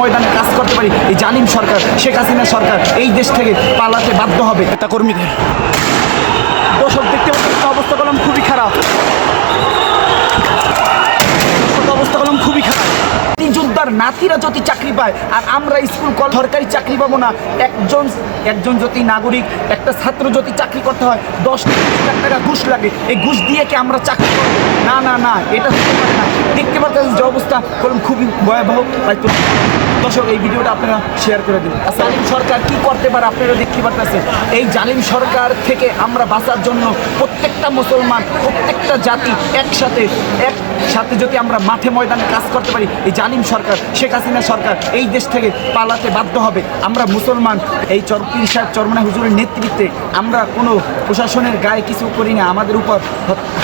ময়দানে কাজ করতে পারি। এই জালিম সরকার, শেখ হাসিনা সরকার এই দেশ থেকে পালাতে বাধ্য হবে। নেতা কর্মীদের দর্শক, দেখতে পাচ্ছেন অবস্থা কলম খুবই খারাপ। অবস্থা কলম খুবই খারাপ। নাতিরা যদি চাকরি পায়, আর আমরা স্কুল কল সরকারি চাকরি পাবো না, একজন একজন যদি নাগরিক, একটা ছাত্র যদি চাকরি করতে হয়, দশ লাখ টাকা ঘুষ লাগে। এই ঘুষ দিয়ে কি আমরা চাকরি করব? না না না, এটা দেখতে পাচ্ছেন যে অবস্থা কলম খুবই ভয়াবহ দর্শক, এই ভিডিওটা আপনারা শেয়ার করে দিন। জালিম সরকার কি করতে পারে আপনারা দেখতে পাচ্ছেন এই জালিম সরকার থেকে আমরা বাঁচার জন্য প্রত্যেকটা মুসলমান, প্রত্যেকটা জাতি একসাথে একসাথে যদি আমরা মাঠে ময়দানে কাজ করতে পারি, এই জালিম সরকার, শেখ হাসিনা সরকার এই দেশ থেকে পালাতে বাধ্য হবে। আমরা মুসলমান, এই চরপির সাহেব চরমনা হুজুরের নেতৃত্বে আমরা কোনো প্রশাসনের গায়ে কিছু করি না। আমাদের উপর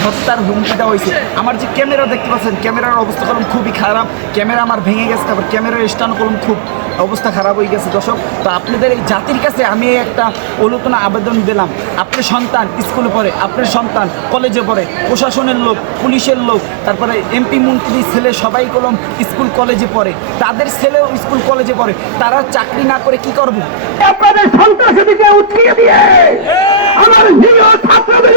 হত্যার হুমকি দেওয়া হয়েছে। আমার যে ক্যামেরা দেখতে পাচ্ছেন, ক্যামেরার অবস্থা খুবই খারাপ। ক্যামেরা আমার ভেঙে গেছে, তারপর ক্যামেরার স্ট্যান্ড কলম খুব অবস্থা খারাপ হয়ে গেছে, দর্শক। তো আপনাদের এই জাতির কাছে আমি একটা অনুতনা আবেদন দিলাম। আপনার সন্তান স্কুলে পড়ে, আপনার সন্তান কলেজে পড়ে, প্রশাসনের লোক, পুলিশের লোক, তারপরে এমপি, মন্ত্রী, ছেলে, সবাই কলম স্কুল কলেজে পড়ে। তাদের ছেলেও স্কুল কলেজে পড়ে। তারা চাকরি না করে কি করব? আপনাদের দিয়ে, আমার ছাত্রদের